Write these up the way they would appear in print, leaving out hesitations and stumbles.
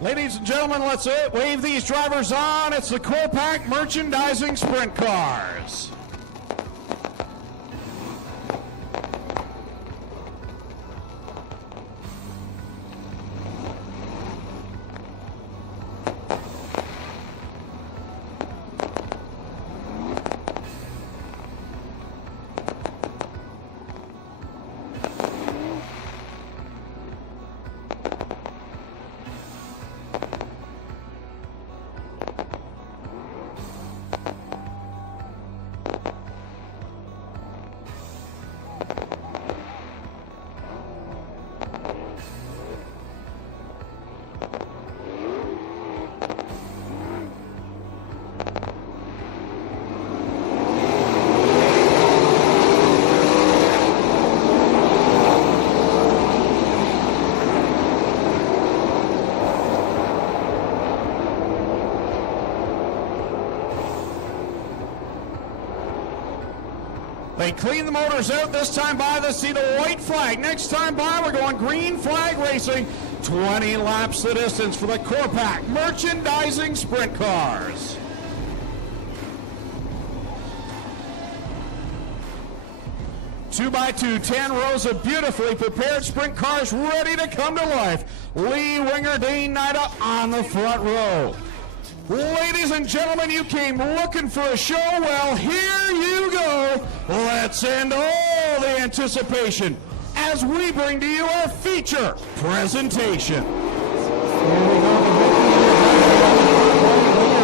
Ladies and gentlemen, let's wave these drivers on. It's the Copac Merchandising Sprint Cars. They clean the motors out. This time by, they see the white flag. Next time by, we're going green flag racing. 20 laps the distance for the Copac Merchandising Sprint Cars. Two by two, 10 rows of beautifully prepared sprint cars ready to come to life. Lee Winger, Dane Nida on the front row. Ladies and gentlemen, you came looking for a show. Well, here you go. Let's end all the anticipation as we bring to you our feature presentation. Here we go.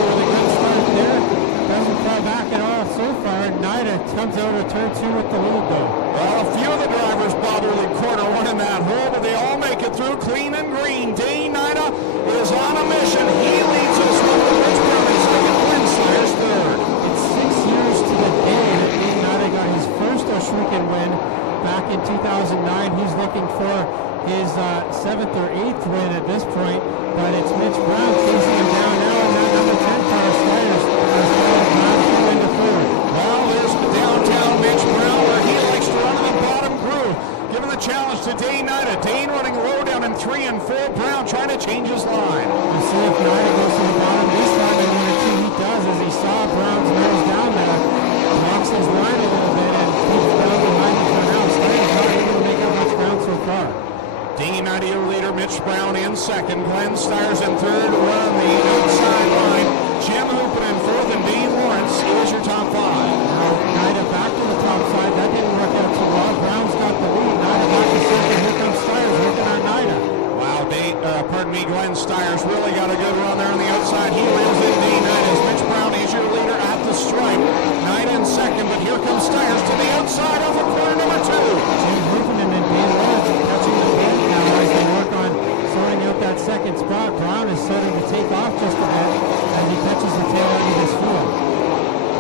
With a good start there. Doesn't fall back at all so far. Nida comes out of turn 2 with the lead though. Well, a few of the drivers bother the corner one in that hole, but they all make it through clean and green. Dane Nida is on a mission. He leads us with the Rich Brownie second, Winged third. It's 6 years to the day that Dane Nida got his first Ohsweken win back in 2009. He's looking for his 7th or 8th win at this point, but it's Mitch Brown chasing him down now in that number 10 car, Styres. Well, there's the downtown Mitch Brown where he likes to run in the bottom groove. Giving the challenge to Dane Nida. Dane running low down in 3 and 4. Brown trying to change his line. We'll see if Nida goes to the bottom this time in 1 or 2. He does, as he saw Brown's nose down there. Blocks his line a little bit and keeps Brown behind him for now. Styres not able to make up much ground so far. Dane Nida, your leader, Mitch Brown in second. Glenn Styres in third. Run the outside line. Jim Hoopen in fourth, and Dean Lawrence is your top 5. Now Nida back to the top side. That didn't work out too well. Brown's got the lead. Nida back to second. Here comes Styres working on Nida. Wow, Glenn Styres really got a good run there on the outside. He reels in Dane Nida. Mitch Brown is your leader at the stripe. Nida in second, but here comes Styres to the outside off of corner number 2. Jim Hoopen and then Dean Lawrence catching the bend now as they work on sorting out that second spot. Brown is starting to take off just a bit as he catches the tail end of this field.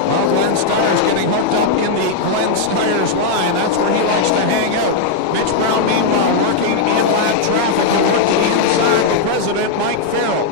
Well, Glenn Styres getting hooked up in the Glenn Styres line. That's where he likes to hang out. Mitch Brown, meanwhile, working in lap traffic and working inside the president, Mike Farrell.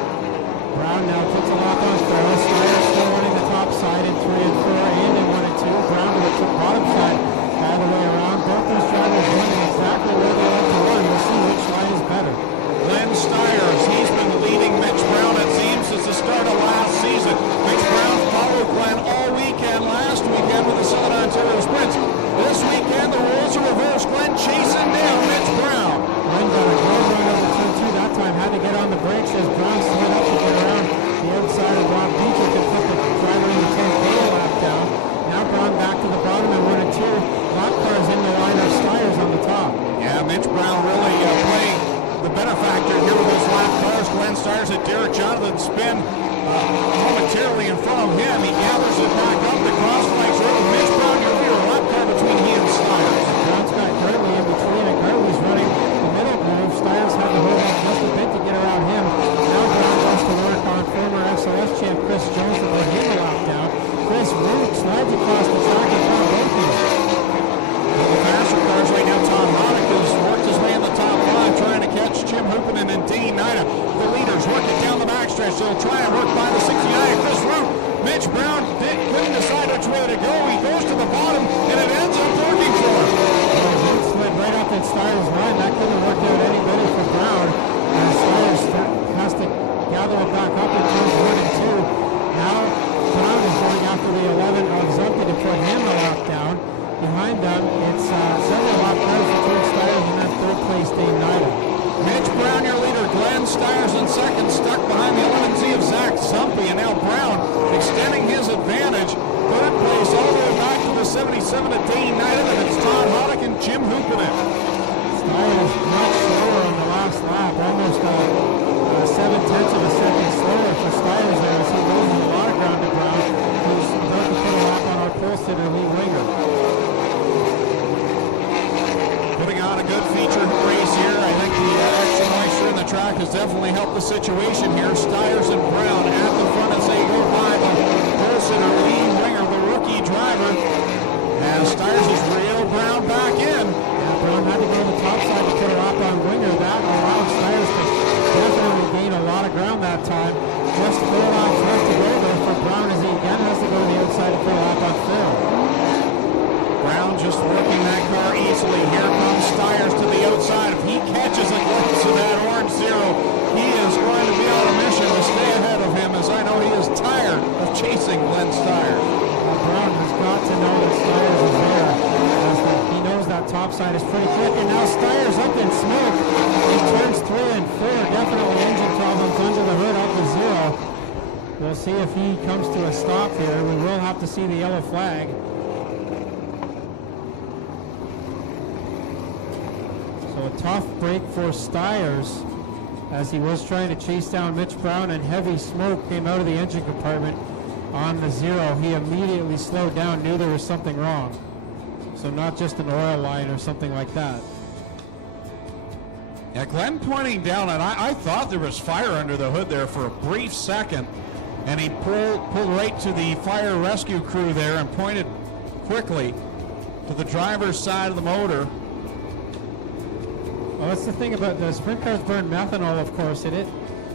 Brown now puts a lock on Farrell. Styres still running the top side in 3 and 4 and in 1 and 2. Brown to the bottom side all the way around. Both those drivers running exactly where they like to run. We'll see which line is better. Glenn Styres, he's been leading Mitch Brown, it seems, since the start of last season. Mitch Brown followed Glenn all weekend, last weekend with the Southern Ontario Sprints. This weekend, the roles are reversed. Glenn chasing down Mitch Brown. Glenn got a good run over turn 2 that time. Had to get on the brakes as Brown slid up to get around the outside of Rob Dietrich and put the driver in the 10th tail lap down. Now Brown back to the bottom in 1 and 2. Lap cars in the line of Styres on the top. Yeah, Mitch Brown really playing the benefactor here with his lap cars. Glenn Styres at Derek Jonathan spin momentarily in front of him. He gathers it back up. The cross flags are over. Mitch Brown, your leader, lap car between he and Styres. Brown's got Curley in between, and Curley's running the middle groove. Styres had to hold up just a bit to get around him. Now Brown wants to work on former SLS champ Chris Jones to put him a lap down. Chris Root slides across the track in front of both of them. The faster cars right now, Tom Roddick has worked his way in the top 5, trying to catch Jim Hoopen and Dane Nida. The leaders working down the backstretch. They'll try and work by the 69. Chris Root, Mitch Brown couldn't decide which way to go. He goes to the bottom, and it ends up working for him. Root slid right up in Styres' line. That couldn't have worked out any better for Brown. Styres has to put him a lap down. Behind them, it's several lap cars between Styres and then third place Dane Nida. Mitch Brown, your leader. Glenn Styres in second, stuck behind the 11Z of Zach Zumpy, and now Brown extending his advantage. Third place all the way back to the 77 of Dane Nida, and it's Todd Hoddick and Jim Hoopenet. Styres much slower on the last lap, almost 7/10 of a second slower for Styres there as he loses a lot of ground to Brown, who's about to put a lap on our pole sitter, Lee Winger. Putting on a good feature race here. I think the extra moisture in the track has definitely helped the situation here. Styres and Brown at the front as they go by the pole sitter, Lee Winger, the rookie driver. And Styres has reeled Brown back in. Yeah, Brown had to go to the top side to put a lap on Winger. That allowed Styres to definitely gain a lot of ground that time. Just 4 laps left to go though for Brown as he again has to go to the outside to put a lap on Phil. Brown just working that car easily. Here comes Styres to the outside. If he catches a glimpse of that orange zero, he is going to be on a mission to stay ahead of him, as I know he is tired of chasing Glenn Styres. Brown has got to know that Styres is there. He knows that top side is pretty quick, and now Styres up in smoke in turns 3 and 4. Definitely engine problems under the hood up to zero. We'll see if he comes to a stop here. We will have to see the yellow flag. So a tough break for Styres as he was trying to chase down Mitch Brown, and heavy smoke came out of the engine compartment on the zero. He immediately slowed down, knew there was something wrong. So not just an oil line or something like that. Yeah, Glenn pointing down, and I thought there was fire under the hood there for a brief second, and he pulled right to the fire rescue crew there and pointed quickly to the driver's side of the motor. Well, that's the thing about the sprint cars burn methanol, of course, and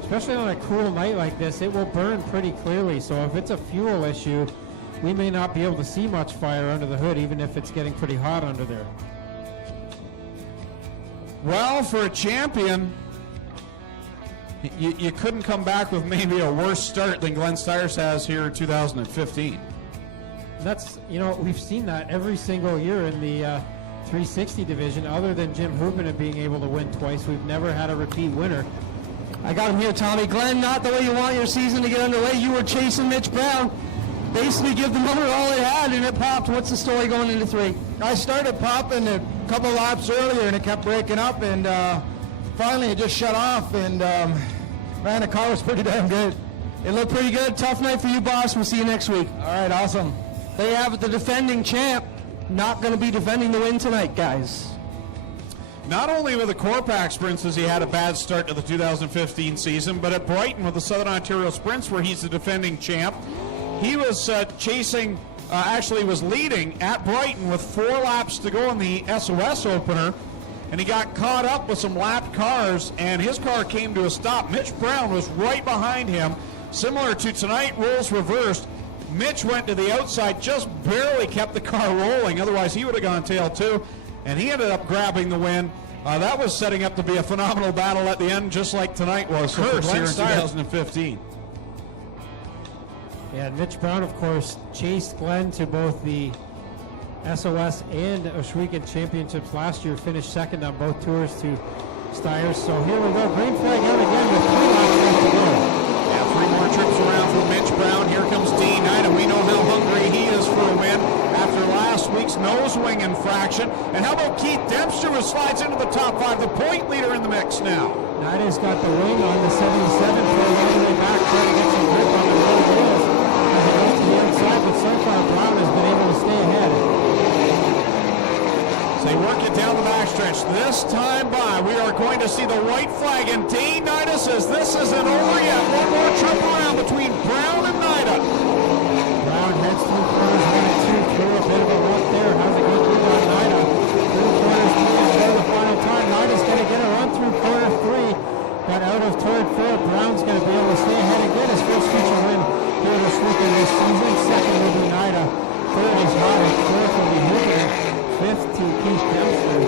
especially on a cool night like this, it will burn pretty clearly. So if it's a fuel issue, we may not be able to see much fire under the hood, even if it's getting pretty hot under there. Well, for a champion, you couldn't come back with maybe a worse start than Glenn Styres has here in 2015. That's, we've seen that every single year in the 360 division. Other than Jim Hoopenet being able to win twice, we've never had a repeat winner. I got him here, Tommy. Glenn, not the way you want your season to get underway. You were chasing Mitch Brown. Basically give the motor all it had and it popped. What's the story going into 3? I started popping a couple laps earlier and it kept breaking up, and finally it just shut off, and man, the car was pretty damn good. It looked pretty good. Tough night for you, boss. We'll see you next week. All right, awesome. There you have it, the defending champ. Not going to be defending the win tonight, guys. Not only with the Corpac Sprints has he had a bad start to the 2015 season, but at Brighton with the Southern Ontario Sprints, where he's the defending champ, he was actually was leading at Brighton with 4 laps to go in the SOS opener, and he got caught up with some lapped cars, and his car came to a stop. Mitch Brown was right behind him. Similar to tonight, roles reversed. Mitch went to the outside, just barely kept the car rolling, otherwise he would have gone tail too, and he ended up grabbing the win. That was setting up to be a phenomenal battle at the end, just like tonight was for Glenn here in 2015. Yeah, Mitch Brown, of course, chased Glenn to both the SOS and Ohsweken championships last year, finished second on both tours to Styres. So here we go, green flag out again with 3 laps left to go. Yeah, 3 more trips around for Mitch Brown. Here comes Dean Knight, and we know how hungry he is for a win after last week's nose wing infraction. And how about Keith Dempster, who slides into the top 5, the point leader in the mix now. Knight has got the wing on the 77, pulled all the way back, trying to get some grip on the road wheels as he goes to the inside, but so far Brown has been able to stay ahead. So they work it down the backstretch. This time by, we are going to see the white flag, and Dean Nida says this isn't over yet. One more trip around between Brown and Nida. Brown heads through corners 1 and 2, through a bit of a rut there. How's it going to do on Nida? Through corners 3 and 4 the final time. Nida's going to get a run through corner 3, but out of turn 4, Brown's going to be able to stay ahead and get his first feature win here this weekend this season. Second will be Nida. Third is Hoddick. Fourth will be Hooper. Fifth to Keith Dempster.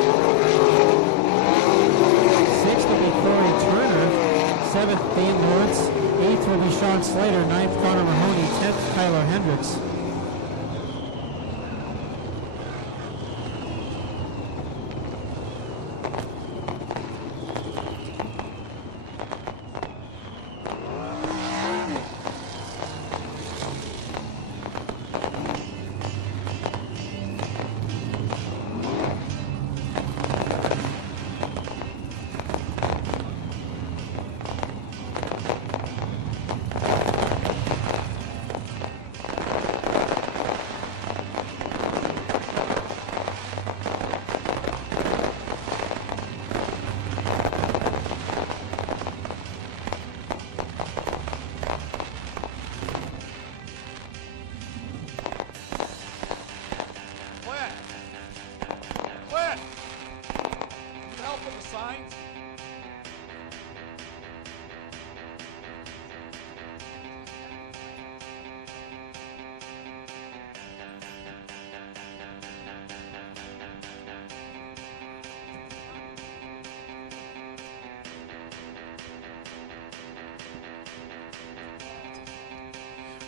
Sixth will be Corey Turner. Seventh, Dane Lawrence. Eighth will be Sean Slater. Ninth, Connor Mahoney. 10th, Kyler Hendricks.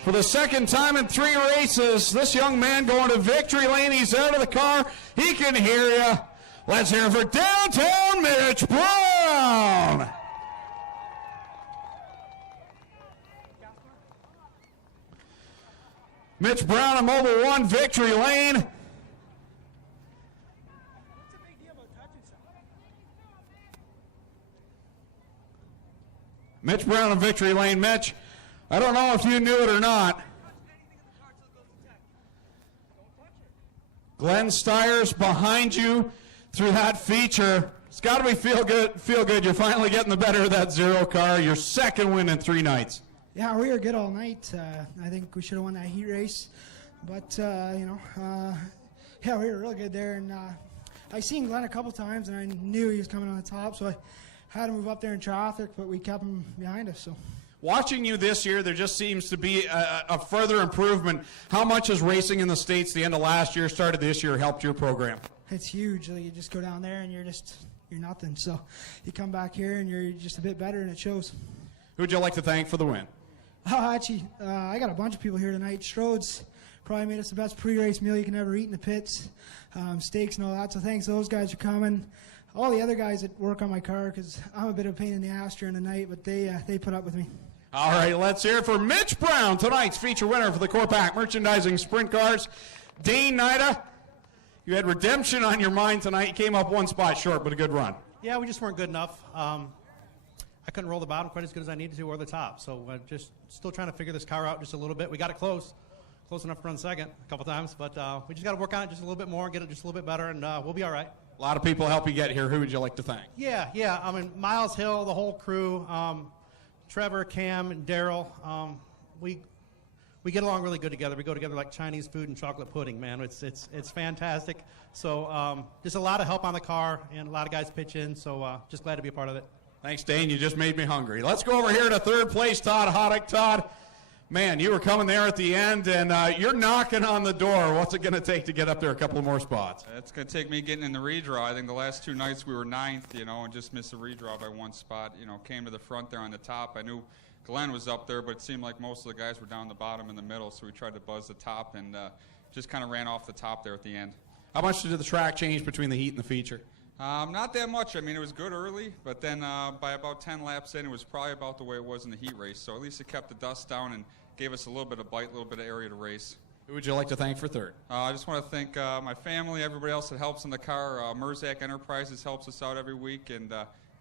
For the second time in 3 races, this young man going to victory lane. He's out of the car. He can hear you. Let's hear it for downtown Mitch Brown. Mitch Brown in Mobile 1 victory lane. Mitch Brown in victory lane. Mitch, I don't know if you knew it or not. Dmstyres behind you through that feature. It's got to be feel good. You're finally getting the better of that 0 car. Your second win in 3 nights. Yeah, we were good all night. I think we should have won that heat race. But, yeah, we were real good there. And I seen Glenn a couple times, and I knew he was coming on the top, so I had to move up there in traffic, but we kept him behind us. So, watching you this year, there just seems to be a further improvement. How much has racing in the States the end of last year, started this year, helped your program? It's huge. Like, you just go down there, and you're nothing. So you come back here, and you're just a bit better, and it shows. Who would you like to thank for the win? Actually, I got a bunch of people here tonight. Strode's probably made us the best pre-race meal you can ever eat in the pits, steaks and all that. So thanks to those guys for coming. All the other guys that work on my car, because I'm a bit of a pain in the ass during the night, but they put up with me. All right, let's hear it for Mitch Brown, tonight's feature winner for the Corpac Merchandising Sprint Cars. Dean Nida, you had redemption on your mind tonight. You came up 1 spot short, but a good run. Yeah, we just weren't good enough. I couldn't roll the bottom quite as good as I needed to, or the top. So just still trying to figure this car out just a little bit. We got it close enough to run second a couple times, but we just got to work on it just a little bit more, get it just a little bit better, and we'll be all right. A lot of people help you get here. Who would you like to thank? Yeah. I mean, Miles Hill, the whole crew, Trevor, Cam, and Daryl. We get along really good together. We go together like Chinese food and chocolate pudding, man. It's fantastic. So just a lot of help on the car, and a lot of guys pitch in. So just glad to be a part of it. Thanks, Dane. You just made me hungry. Let's go over here to 3rd place, Todd Hoddick. Todd, man, you were coming there at the end, and you're knocking on the door. What's it going to take to get up there a couple more spots? It's going to take me getting in the redraw. I think the last 2 nights we were 9th, and just missed the redraw by 1 spot. Came to the front there on the top. I knew Glenn was up there, but it seemed like most of the guys were down the bottom in the middle, so we tried to buzz the top and just kind of ran off the top there at the end. How much did the track change between the heat and the feature? Not that much. I mean, it was good early, but then by about 10 laps in, it was probably about the way it was in the heat race. So at least it kept the dust down and gave us a little bit of bite, a little bit of area to race. Who would you like to thank for 3rd? I just want to thank my family, everybody else that helps in the car. Merzak Enterprises helps us out every week, and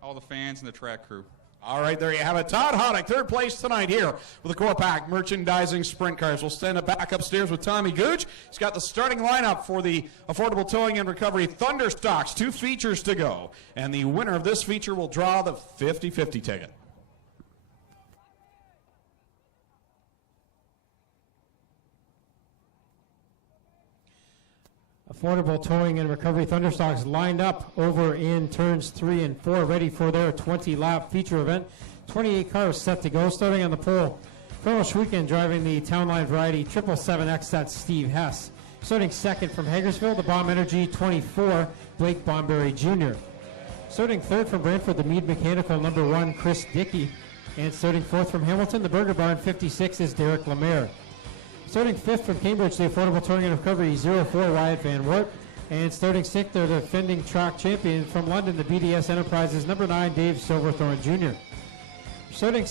all the fans and the track crew. All right, there you have it. Todd Hoddick, 3rd place tonight here with the Corpac Merchandising Sprint Cars. We'll send it back upstairs with Tommy Gooch. He's got the starting lineup for the Affordable Towing and Recovery Thunderstocks. 2 features to go. And the winner of this feature will draw the 50-50 ticket. Affordable Towing and Recovery Thunderstocks lined up over in turns 3 and 4, ready for their 20-lap feature event. 28 cars set to go, starting on the pole. From Ohsweken driving the Town Line Variety 777X, that's Steve Hess. Starting second from Hagersville, the Bomb Energy 24, Blake Bomberry Jr. Starting third from Brantford, the Mead Mechanical number 1, Chris Dickey. And starting fourth from Hamilton, the Burger Barn 56 is Derek Lemaire. Starting fifth from Cambridge, the Affordable Towing and Recovery 04, Wyatt Van Wert. And starting sixth, the defending track champion from London, the BDS Enterprises number 9, Dave Silverthorne Jr. Starting